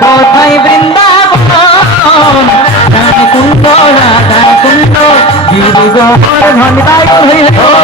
কোথায় বৃন্দাবন? কুণ্ড রাধা কুণ্ড গিরি গোবর ঘন্টায় ওরা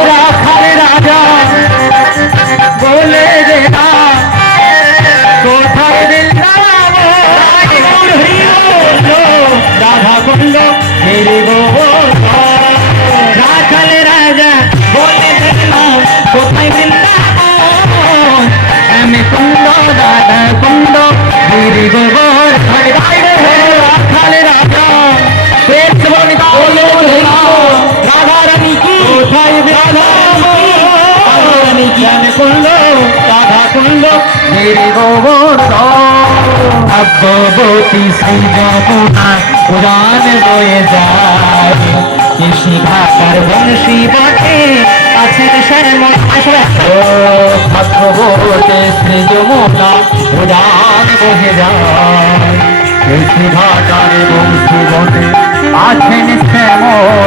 গিরি গোবর ভগবতী শ্রী যমুনা পুরাণ বয়ে যায় কৃষি ঘাটার বংশী বটে আছেন শ্যামল আছেন শ্যামরা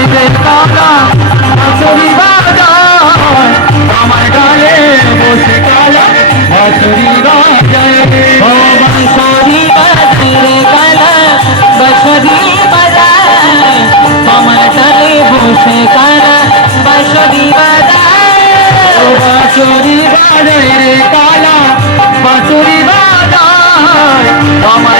যাইবে তারা বাঁশুরি বাজায় আমার গালে বসে কালা বাঁশুরি বাজায় ও বাঁশুরি বাজরে কালা আমার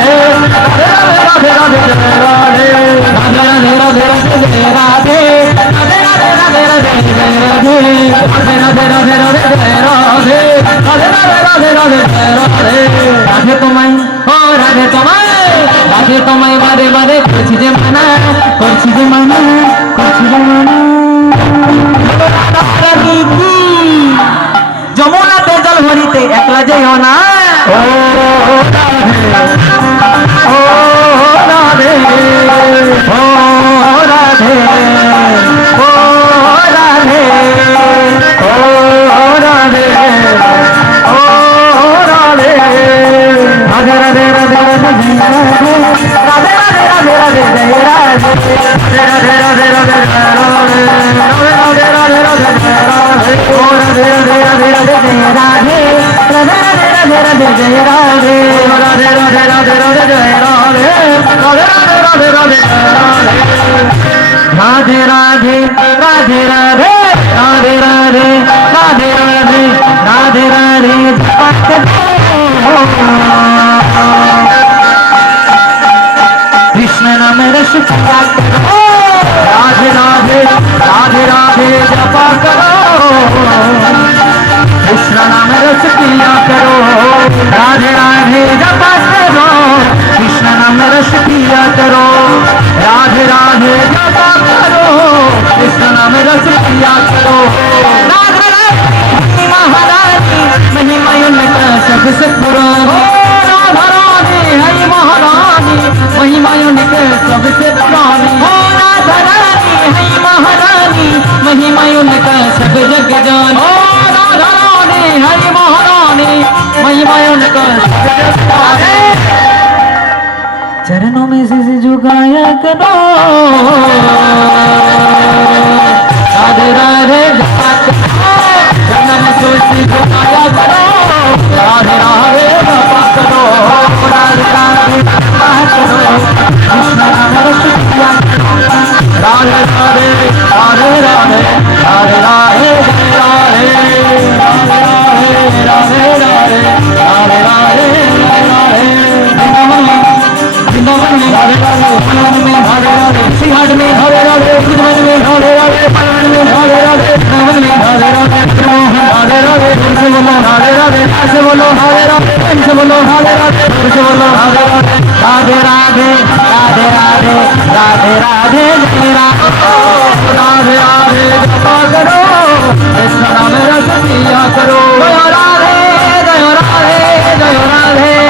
राधे राधे राधे राधे सब जग जान राधा रानी हरि महारानी महिमा उनका चरणों में से जुगाया करो। राधे राधे चरणों में से जुगाया करो। राधे राधे करो। राधे राधे करो राधे राधे राधे राधे राधे। वृंदावन में राधे राधे वृंदावन में राधे राधे सिंहाट में राधे राधे वृंदावन में राधे राधे पलवन में राधे राधे वृंदावन में राधे राधे मोहन राधे राधे फिर से बोलो राधे राधे ऐसे बोलो राधे राधे फिर से बोलो राधे राधे फिर से बोलो राधे राधे राधे राधे राधे राधे राधे राधे जय राधे राधे जपा करो कृष्ण नाम रस करो जय राधे जय राधे जय राधे